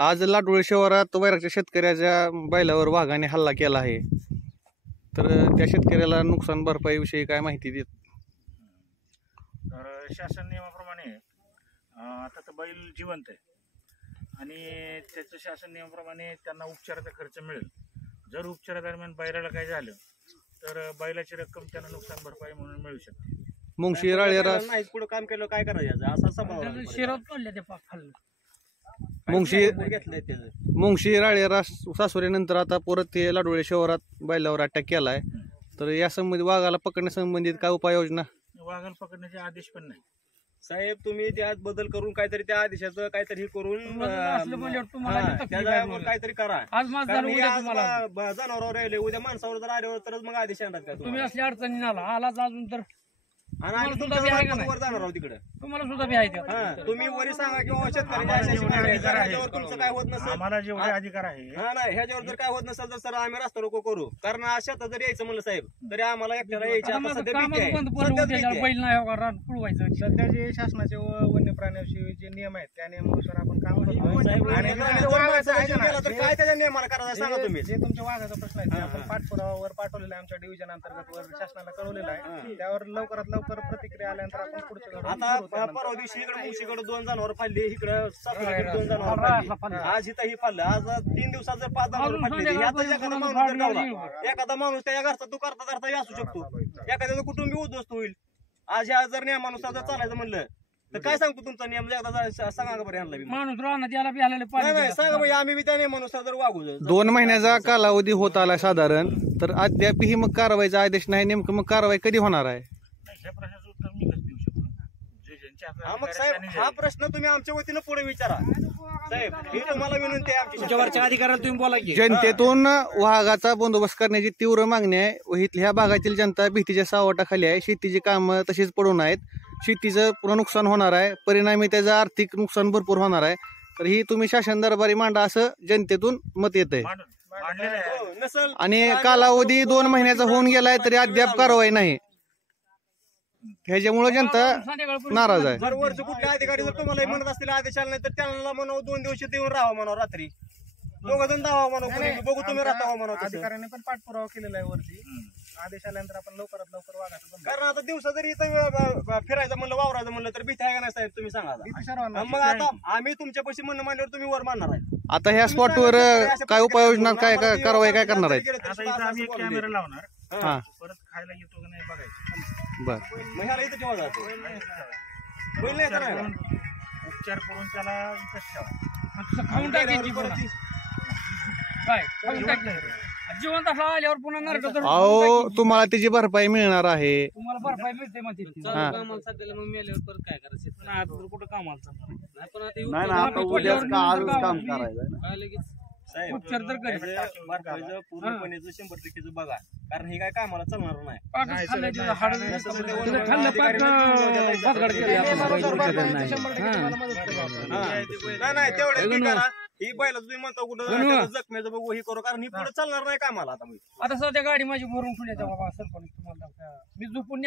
आज लाडोळे शहरात वैरागच्या शेतकऱ्याच्या बैलावर वाघाने हल्ला केला आहे, तर त्या शेतकऱ्याला नुकसान भरपाईविषयी काय माहिती देत? तर शासन नियमाप्रमाणे आता तर बैल जिवंत आहे आणि त्याचं शासन नियमाप्रमाणे त्यांना उपचाराचा खर्च मिळेल. जर उपचारादरम्यान बैलाला काय झालं तर बैलाची रक्कम त्यांना नुकसान भरपाई म्हणून मिळू शकते. मुंगशी राळेरा नाही पुढे काम केलं काय करायचं असा स्वभाव शिरात पडले ते पाक खाल्लं. मुंगशी राळेरा सासुरीनंतर आता परत ते लाडोळे शहरात बैलावर अटॅक केलाय, तर या संबंधित वाघाला पकडण्यासंबंधित काय उपाययोजना? वाघाला पकडण्याचे आदेश पण नाही साहेब. तुम्ही त्यात बदल करून काहीतरी त्या आदेशाचं काहीतरी करून त्याच्यावर काहीतरी करा. आज माझं झालं, उद्या तुम्हाला जनावरावर राहिले, उद्या माणसावर जर आल्यावर तरच मग आदेश आणतात का तुम्ही असल्या अडचणी आला आलाच अजून तर आणि आम्ही तुमच्या वर जाणार आहोत तिकडे. तुम्हाला सुद्धा बी आहे. तुम्ही वरी सांगा किंवा ह्याच्यावर तुमचं काय होत नसेल, आम्हाला जेवढे अधिकार आहे नाही ह्याच्यावर जर काय होत नसेल तर सर आम्ही रस्ता रोको करू. कारण शेतात जर यायचं म्हणलं साहेब तरी आम्हाला एकट्याला यायची आता सध्या भीती आहे. बैल नाही रान पुळवायचं. सध्या जे शासनाचे वन्य प्राण्याविषयी जे नियम आहेत त्या नियमानुसार आपण काम करतो. आणि तर काय त्याच्या नियमाला करायचं सांगा तुम्ही. जे तुमच्या वाघाचा प्रश्न आहे ते आपण पाठपुरावावर पाठवलेला आहे, आमच्या डिव्हिजन अंतर्गत वर शासनाला कळवलेला आहे. त्यावर लवकरात लवकर प्रतिक्रिया आल्यानंतर आपण पुढचं आता परवा दिवशी इकडे मुंशीकडे 2 जनावर फाडली, इकडे सासूकडे 2 जनावर फाडली, आज इथं ही फाडलं. आज 3 दिवसात जर 5 जनावर फाडली, एखादा माणूस त्या घरचा तू करता धरता असू शकतो, एखाद्याचं कुटुंबी उद्ध्वस्त होईल. आज ह्या जर नियमानुसार जर चालायचं म्हणलं तर काय सांगतो तुमचा नियम एकदा सांगा बरं यांना. माणूस राहणार याला बी आलेले नाही सांगा भाई, आम्ही बी त्या नियमानुसार जर वागू. 2 महिन्याचा कालावधी होत आला साधारण, तर अद्यापही मग कारवाईचा आदेश नाही. नेमकं मग कारवाई कधी होणार आहे? ह्या प्रश्नाचं उत्तर मी कसं देऊ शकतो? जे ज्यांच्या हातात मग साहेब हा प्रश्न तुम्ही आमच्या वतीनं पुढे विचारा साहेब. ही तुम्हाला विनंती आहे तुमच्यावरच्या अधिकाऱ्याला तुम्ही बोला की. जनतेतून वाघाचा बंदोबस्त करण्याची तीव्र मागणी आहे व ह्या भागातील जनता भीतीच्या सावटाखाली आहे. शेतीची कामं तशीच पडून आहेत, शेतीचं पुन्हा नुकसान होणार आहे, परिणामी त्याचं आर्थिक नुकसान भरपूर होणार आहे. तर ही तुम्ही शासन दरबारी मांडा असं जनतेतून मत येत आहे. नसल आणि कालावधी 2 महिन्याचा होऊन गेलाय तरी अद्याप कारवाई नाही, ह्याच्यामुळे जनता नाराज आहे. जर वरचे कुठले अधिकारी जर तुम्हाला म्हणत असतील आदेश आला नाही तर त्यांना म्हणावं 2 दिवस देऊन राहावं म्हणावं, रात्री 2 जण जावा म्हणावं, बघू तुम्ही राहता म्हणावं. अधिकाऱ्यांनी पण पाठपुरावा केलेला आहे वरती. आदेश आल्यानंतर आपण लवकरात लवकर वाघाचं बंद. कारण आता दिवसा जरी इथं फिरायचं म्हणलं वावरायचं म्हणलं तर भीती आहे का नाही साहेब तुम्ही सांगा. मग आता आम्ही तुमच्या पैसे म्हणणं मांडल्यावर तुम्ही वर मानणार आहे. आता ह्या स्पॉटवर काय उपाययोजना, काय कारवाई काय करणार आहे? आता इथं आम्ही एक कॅमेरा लावणार, हा परत खायला येतो का नाही बघायचं. बर, मग ह्याला इथं ठेवा जातो बैल नाही येणार आहे. उपचार करून त्याला इथंच ठेवा. खाऊन टाकायची पुन्हा. काय खाऊन टाकलं जिवंत असला आल्यावर पुन्हा नरक तर अहो तुम्हाला त्याची भरपाई मिळणार आहे. तुम्हाला भरपाई मिळते म्हणते ती. हा. सध्याला मग मेल्यावर परत काय करायचं? नाही आता कुठं कामाला चालणार नाही. पण आता साहेब उपचार तर करेल. भरपाईचं पूर्णपणे 100% बघा, कारण हे काय कामाला चालणार नाही. पाकच खाल्लं तिथं हाड नाही तेवढं करा. ही बैल तुम्ही म्हणता कुठं जखमेचं बघू हे करू, कारण ही पुढे चालणार नाही कामाला. आता आता सध्या गाडी माझी भरून ठेवली बाबा सरपंच तुम्हाला मी झोपून